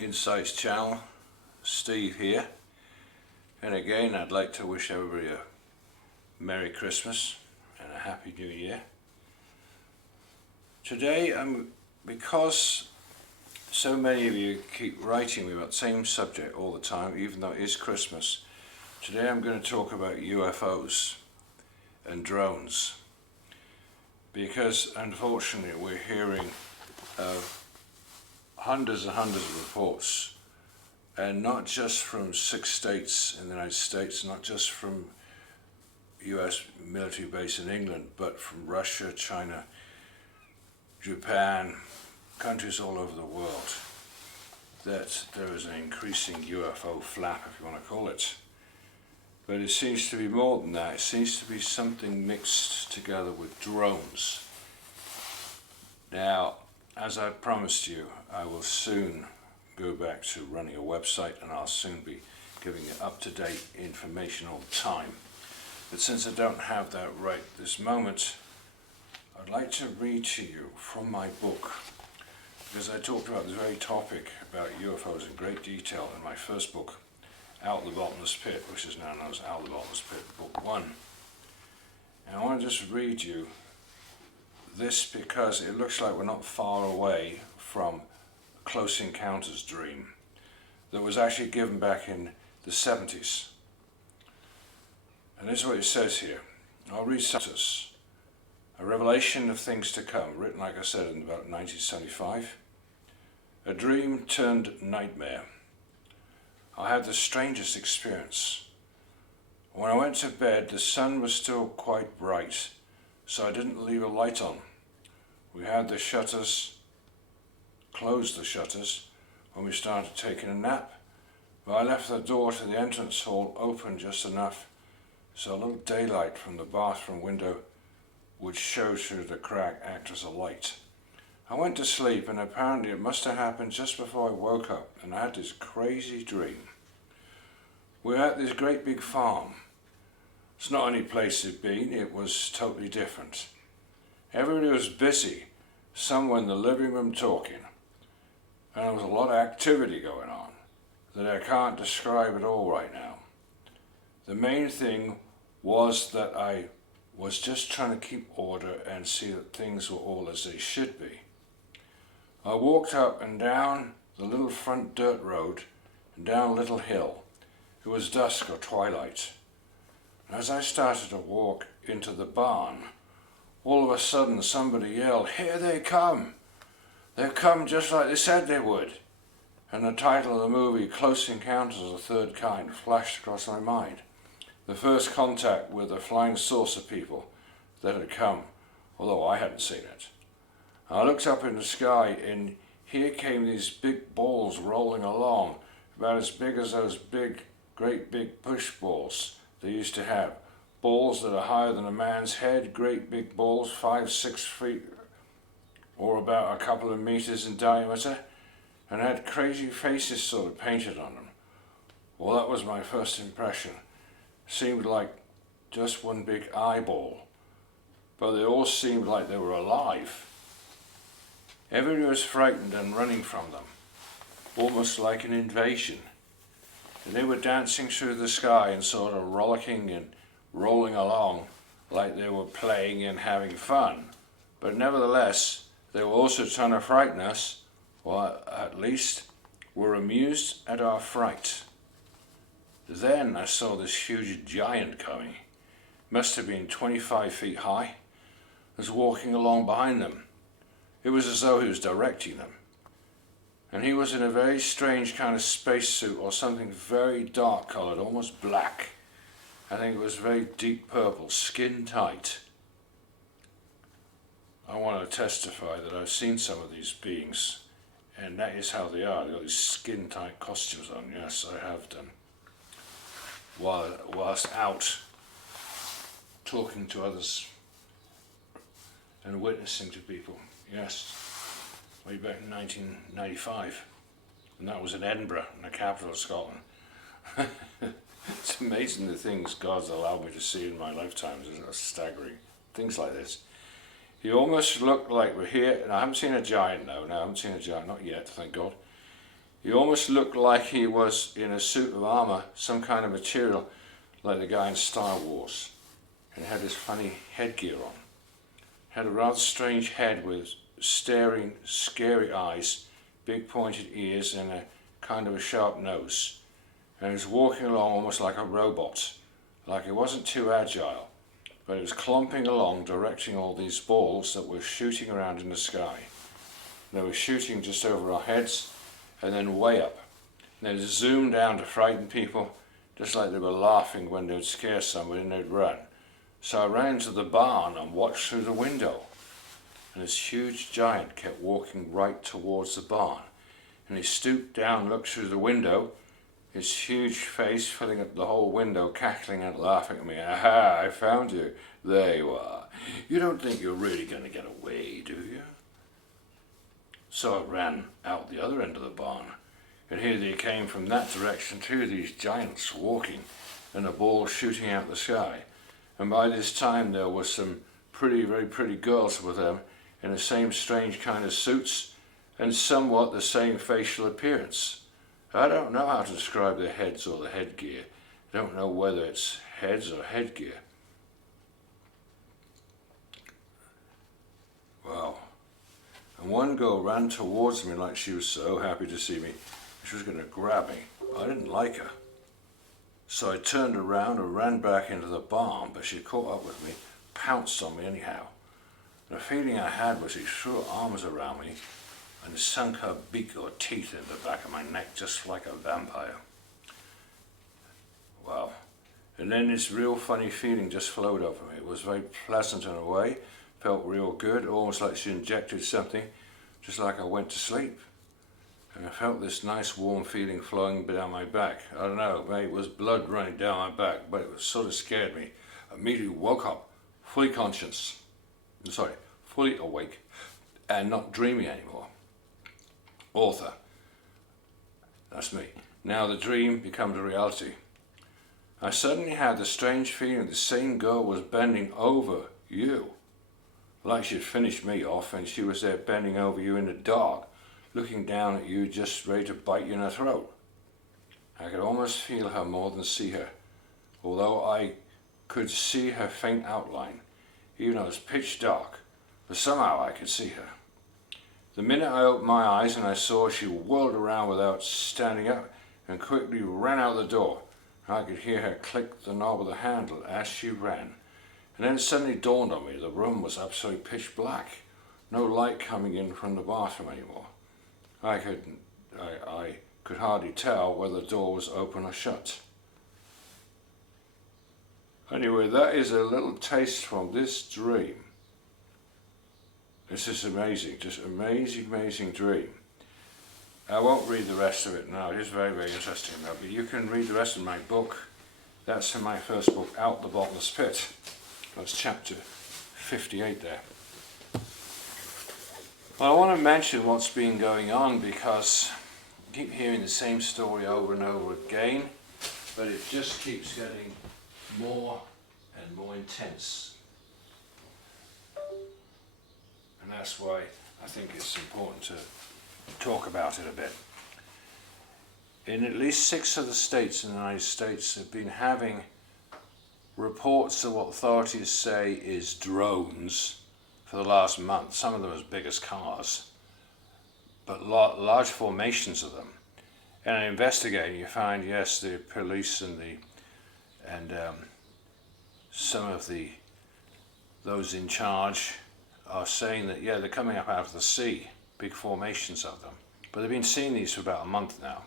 Insights channel. Steve here, and again I'd like to wish everybody a Merry Christmas and a Happy New Year. Today, because so many of you keep writing me about the same subject all the time, even though it is Christmas, today I'm going to talk about UFOs and drones, because unfortunately we're hearing of hundreds and hundreds of reports, and not just from 6 states in the United States, not just from US military base in England, but from Russia, China, Japan, countries all over the world, that there is an increasing UFO flap, if you want to call it. But it seems to be more than that. It seems to be something mixed together with drones. Now, as I promised you, I will soon go back to running a website, and I'll soon be giving you up-to-date information all the time. But since I don't have that right this moment, I'd like to read to you from my book, because I talked about this very topic about UFOs in great detail in my first book, Out the Bottomless Pit, which is now known as Out the Bottomless Pit, Book 1. And I want to just read you this because it looks like we're not far away from Close Encounters dream that was actually given back in the 70s. And this is what it says here. I'll read Sightings, a revelation of things to come, written, like I said, in about 1975. A dream turned nightmare. I had the strangest experience. When I went to bed, the sun was still quite bright, so I didn't leave a light on. We had the shutters, closed the shutters, when we started taking a nap, but I left the door to the entrance hall open just enough so a little daylight from the bathroom window would show through the crack, act as a light. I went to sleep, and apparently it must have happened just before I woke up, and I had this crazy dream. We were at this great big farm. It's not any place it'd been, it was totally different. Everybody was busy, some were in the living room talking, and there was a lot of activity going on that I can't describe at all right now. The main thing was that I was just trying to keep order and see that things were all as they should be. I walked up and down the little front dirt road and down a little hill. It was dusk or twilight. And as I started to walk into the barn, all of a sudden somebody yelled, "Here they come! They've come just like they said they would." And the title of the movie, Close Encounters of the Third Kind, flashed across my mind. The first contact with the flying saucer people that had come, although I hadn't seen it. I looked up in the sky, and here came these big balls rolling along, about as big as those great big push balls they used to have. Balls that are higher than a man's head, great big balls, 5-6 feet, or about a couple of meters in diameter, and had crazy faces sort of painted on them. Well, that was my first impression. Seemed like just one big eyeball, but they all seemed like they were alive. Everybody was frightened and running from them, almost like an invasion. And they were dancing through the sky and sort of rollicking and rolling along like they were playing and having fun. But nevertheless, they were also trying to frighten us, or at least were amused at our fright. Then I saw this huge giant coming. Must have been 25 feet high. Was walking along behind them. It was as though he was directing them. And he was in a very strange kind of spacesuit, or something very dark colored, almost black. I think it was very deep purple, skin tight. I want to testify that I've seen some of these beings, and that is how they are. They've got these skin tight costumes on. Yes, I have done. Whilst out talking to others and witnessing to people. Yes, way back in 1995, and that was in Edinburgh, in the capital of Scotland. It's amazing the things God's allowed me to see in my lifetime. It's staggering. Things like this. He almost looked like we're here, and I haven't seen a giant, no, I haven't seen a giant, not yet, thank God. He almost looked like he was in a suit of armor, some kind of material, like the guy in Star Wars. And he had this funny headgear on. Had a rather strange head with staring, scary eyes, big pointed ears, and a kind of a sharp nose. And he was walking along almost like a robot, like he wasn't too agile, but he was clomping along, directing all these balls that were shooting around in the sky. They were shooting just over our heads, and then way up. And they'd zoom down to frighten people, just like they were laughing when they'd scare somebody and they'd run. So I ran to the barn and watched through the window. And this huge giant kept walking right towards the barn. And he stooped down, looked through the window, his huge face filling up the whole window, cackling and laughing at me. Aha, I found you. There you are. You don't think you're really going to get away, do you? So I ran out the other end of the barn. And here they came from that direction too, these giants walking and a ball shooting out the sky. And by this time there were some very pretty girls with them in the same strange kind of suits and somewhat the same facial appearance. I don't know how to describe their heads or the headgear. I don't know whether it's heads or headgear. Wow. And one girl ran towards me like she was so happy to see me. She was going to grab me. I didn't like her. So I turned around and ran back into the barn, but she caught up with me, pounced on me anyhow. And the feeling I had was she threw her arms around me and sunk her beak or teeth in the back of my neck just like a vampire. Wow. And then this real funny feeling just flowed over me. It was very pleasant in a way, felt real good, almost like she injected something, just like I went to sleep. And I felt this nice warm feeling flowing down my back. I don't know, maybe it was blood running down my back, but it sort of scared me. I immediately woke up, fully awake, and not dreaming anymore. Author. That's me. Now the dream becomes a reality. I suddenly had the strange feeling the same girl was bending over you, like she'd finished me off and she was there bending over you in the dark, looking down at you just ready to bite you in the throat. I could almost feel her more than see her, although I could see her faint outline, even though it was pitch dark, but somehow I could see her. The minute I opened my eyes and I saw her, she whirled around without standing up and quickly ran out the door. I could hear her click the knob of the handle as she ran. And then it suddenly dawned on me the room was absolutely pitch black, no light coming in from the bathroom anymore. I could hardly tell whether the door was open or shut. Anyway, that is a little taste from this dream. This is amazing, just amazing dream. I won't read the rest of it now, it is very interesting though, but you can read the rest of my book. That's in my first book, Out the Bottomless Pit. That's chapter 58 there. Well, I want to mention what's been going on because I keep hearing the same story over and over again, but it just keeps getting more and more intense. And that's why I think it's important to talk about it a bit. In at least 6 of the states in the United States have been having reports of what authorities say is drones for the last month. Some of them as big as cars, but large formations of them. And in investigating, you find, yes, the police and some of those in charge are saying that, yeah, they're coming up out of the sea, big formations of them. But they've been seeing these for about a month now.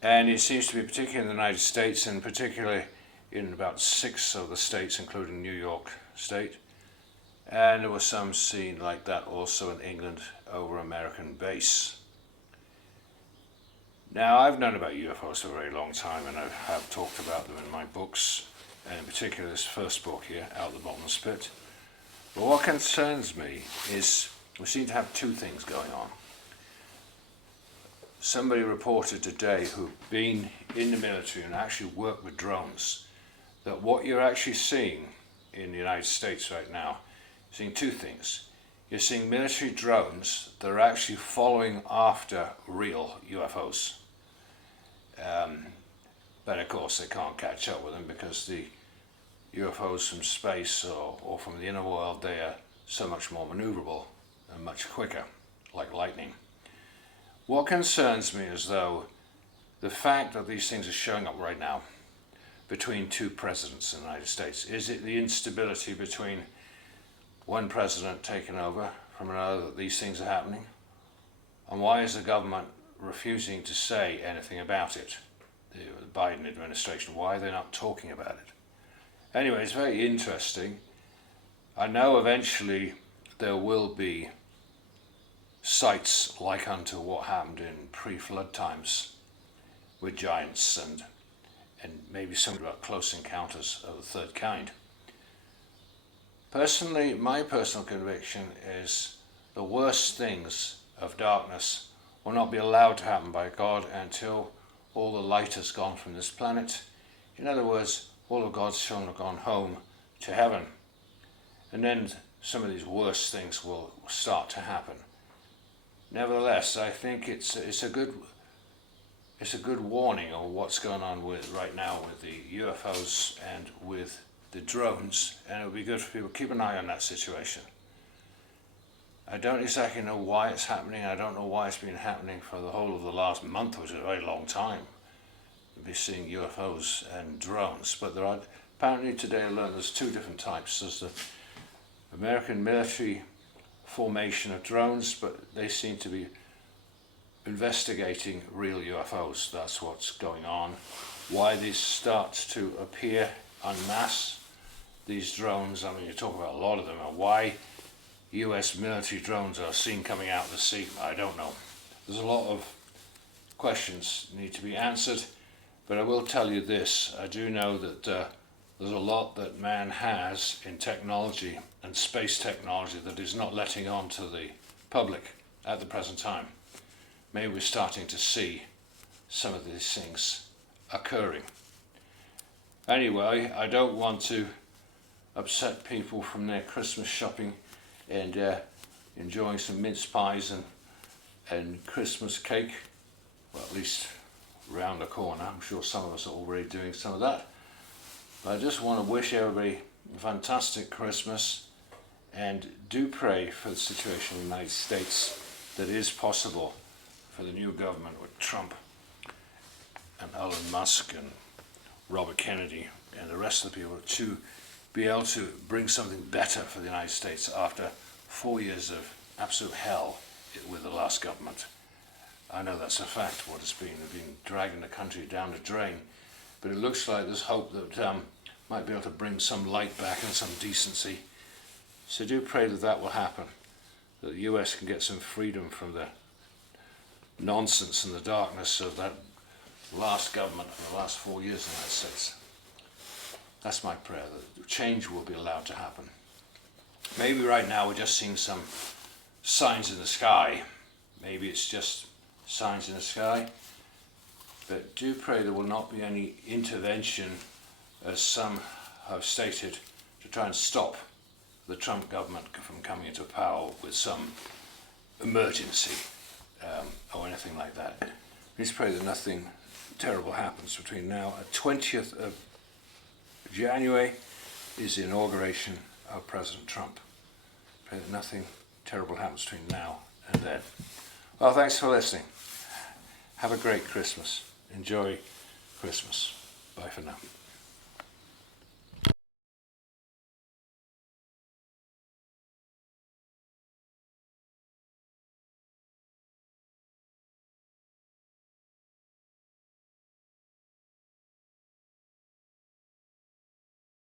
And it seems to be particularly in the United States, and particularly in about 6 of the states, including New York State. And there was some seen like that also in England over American base. Now, I've known about UFOs for a very long time, and I have talked about them in my books, and in particular this first book here, Out the Bottomless Pit. But what concerns me is we seem to have 2 things going on. Somebody reported today who'd been in the military and actually worked with drones, that what you're actually seeing in the United States right now, seeing 2 things. you're seeing military drones that are actually following after real UFOs. But of course they can't catch up with them because the UFOs from space or from the inner world, they are so much more maneuverable and much quicker, like lightning. What concerns me is, though, the fact that these things are showing up right now between two presidents in the United States. Is it the instability between one president taking over from another that these things are happening? And why is the government refusing to say anything about it? The Biden administration, why are they not talking about it? Anyway, it's very interesting. I know eventually there will be sights like unto what happened in pre-flood times with giants and maybe something about close encounters of the third kind. Personally, my personal conviction is the worst things of darkness will not be allowed to happen by God until all the light has gone from this planet. In other words, all of God's children have gone home to heaven. And then some of these worst things will start to happen. Nevertheless, I think it's a good warning of what's going on right now with the UFOs and with the drones, and it would be good for people to keep an eye on that situation. I don't exactly know why it's happening. I don't know why it's been happening for the whole of the last month, which is a very long time to be seeing UFOs and drones. But there are, apparently today I learned there's two different types. There's the American military formation of drones, but they seem to be investigating real UFOs. That's what's going on. Why these start to appear en masse, these drones, I mean, you talk about a lot of them, and why US military drones are seen coming out of the sea, I don't know. There's a lot of questions need to be answered, but I will tell you this, I do know that there's a lot that man has in technology and space technology that is not letting on to the public at the present time. Maybe we're starting to see some of these things occurring. Anyway, I don't want to upset people from their Christmas shopping and enjoying some mince pies and Christmas cake, well, at least round the corner. I'm sure some of us are already doing some of that. But I just want to wish everybody a fantastic Christmas, and do pray for the situation in the United States that is possible for the new government with Trump and Elon Musk and Robert Kennedy and the rest of the people to be able to bring something better for the United States after 4 years of absolute hell with the last government. I know that's a fact, what it's been. They've been dragging the country down the drain. But it looks like there's hope that might be able to bring some light back and some decency. So do pray that that will happen, that the US can get some freedom from the nonsense and the darkness of that last government for the last 4 years in the United States. That's my prayer, that change will be allowed to happen. Maybe right now we're just seeing some signs in the sky. Maybe it's just signs in the sky. But do pray there will not be any intervention, as some have stated, to try and stop the Trump government from coming into power with some emergency or anything like that. Please pray that nothing terrible happens between now and 20th of January is the inauguration of President Trump. Pray that nothing terrible happens between now and then. Well, thanks for listening. Have a great Christmas. Enjoy Christmas. Bye for now.